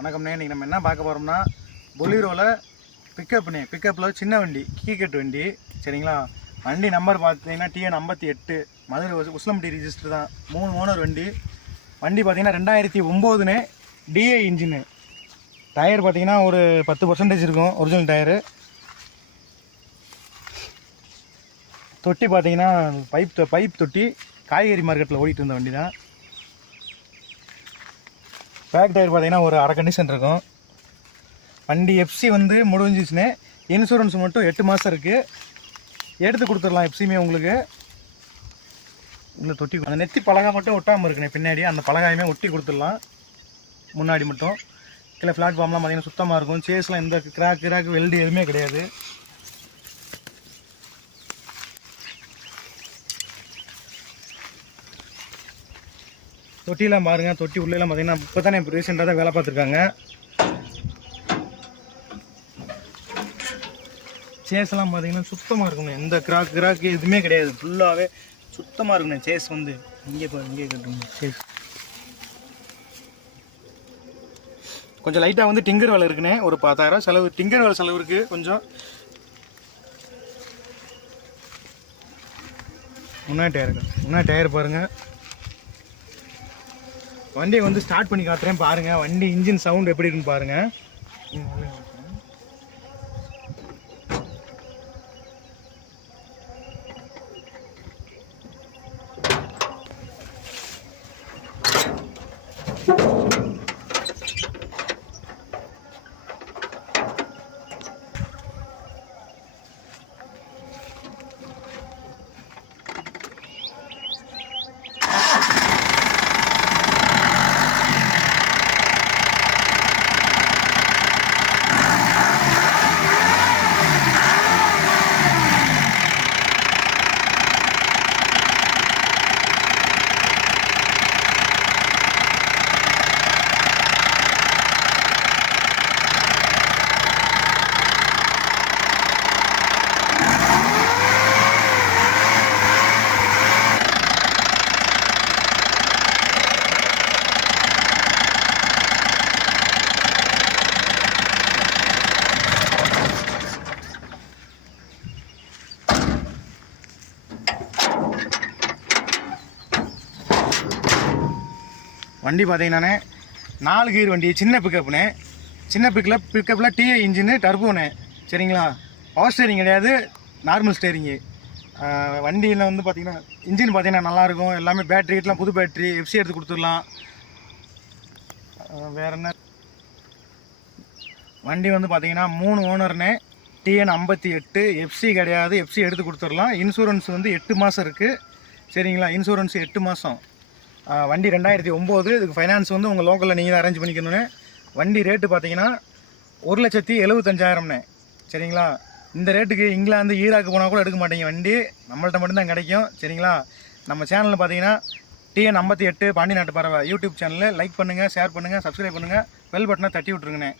வணக்கம்ண்ணே. இன்றைக்கி நம்ம என்ன பார்க்க போகிறோம்னா பொலீரோவில் பிக்கப்பில் சின்ன வண்டி கீக்கெட் வண்டி சரிங்களா. வண்டி நம்பர் பார்த்தீங்கன்னா TN 58 மதுரை உஸ்லம்பட்டி ரிஜிஸ்டர் தான். 3 ஓனர் வண்டி பார்த்தீங்கன்னா 2009 DI இன்ஜினு. டயர் பார்த்தீங்கன்னா ஒரு 10% இருக்கும் ஒரிஜினல் டயரு. தொட்டி பார்த்தீங்கன்னா பைப் தொட்டி காய்கறி மார்க்கெட்டில் ஓடிட்டு இருந்த வண்டி தான். பேக் டயர் பார்த்தீங்கன்னா ஒரு அரை கண்டிஷன் இருக்கும். வண்டி FC வந்து முடிஞ்சிச்சுன்னு இன்சூரன்ஸ் மட்டும் 8 மாதம் இருக்குது. எடுத்து கொடுத்துடலாம் எஃப்சியுமே உங்களுக்கு. இந்த தொட்டி அந்த நெத்தி பலகை மட்டும் ஒட்டாமல் இருக்குண்ணே. பின்னாடி அந்த பலகாயுமே ஒட்டி கொடுத்துடலாம். முன்னாடி மட்டும் கீழே பிளாட்ஃபார்ம்லாம் பார்த்தீங்கன்னா சுத்தமாக இருக்கும். சேஸ்லாம் எந்த கிராக் வெல்டு எதுவுமே கிடையாது. தொட்டிலாம் பாருங்கள். தொட்டி உள்ளெல்லாம் பார்த்தீங்கன்னா இப்போ தானே ரீசெண்டாக தான் வேலை பார்த்துருக்காங்க. சேஸ்லாம் பார்த்தீங்கன்னா சுத்தமாக இருக்கணும். எந்த கிராக் எதுவுமே கிடையாது. ஃபுல்லாகவே சுத்தமாக இருக்கணும். சேஸ் வந்து இங்கே கட்டுங்க. சேஸ் கொஞ்சம் லைட்டாக வந்து டிங்கர் வேலை இருக்குண்ணே. ஒரு 10,000 செலவு, டிங்கர் வேலை செலவு இருக்குது கொஞ்சம். முன்னாடி டயர் பாருங்கள். வண்டியை வந்து ஸ்டார்ட் பண்ணி காட்டுறேன் பாருங்கள். வண்டி இன்ஜின் சவுண்ட் எப்படி இருக்குன்னு பாருங்கள். வண்டி பார்த்தீங்கன்னாண்ணே 4 கீர் வண்டி. சின்ன பிக்கப்புண்ணே. சின்ன பிக்கப்பில் TI இன்ஜினு டர்போண்ணே சரிங்களா. பவர் ஸ்டேரிங் கிடையாது, நார்மல் ஸ்டேரிங்கு. வண்டியில் வந்து பார்த்திங்கன்னா இன்ஜின் பார்த்தீங்கன்னா நல்லாயிருக்கும். எல்லாமே பேட்ரிலாம் புது பேட்ரி FC எடுத்து கொடுத்துடலாம். வேறு என்ன வண்டி வந்து பார்த்திங்கன்னா 3 ஓனர்னே. TN 58 FC கிடையாது. FC எடுத்து கொடுத்துடலாம். இன்சூரன்ஸ் வந்து 8 மாதம் இருக்குது சரிங்களா. இன்சூரன்ஸ் 8 மாதம். வண்டி 2009. இதுக்கு ஃபைனான்ஸ் வந்து உங்கள் லோக்கலில் நீங்கள் தான் அரேஞ்ச் பண்ணிக்கணும்னு. வண்டி ரேட்டு பார்த்தீங்கன்னா 1,75,000 சரிங்களா. இந்த ரேட்டுக்கு இங்கிலாந்து ஈராக்கு போனால் கூட எடுக்க மாட்டேங்க. வண்டி நம்மள்ட்ட மட்டும்தான் கிடைக்கும் சரிங்களா. நம்ம சேனலில் பார்த்தீங்கன்னா TN 58 பாண்டி நாட்டு பறவை யூடியூப் சேனலில் லைக் பண்ணுங்கள், ஷேர் பண்ணுங்கள், சப்ஸ்கிரைப் பண்ணுங்கள், பெல் பட்டனை தட்டி விட்ருங்கண்ணே.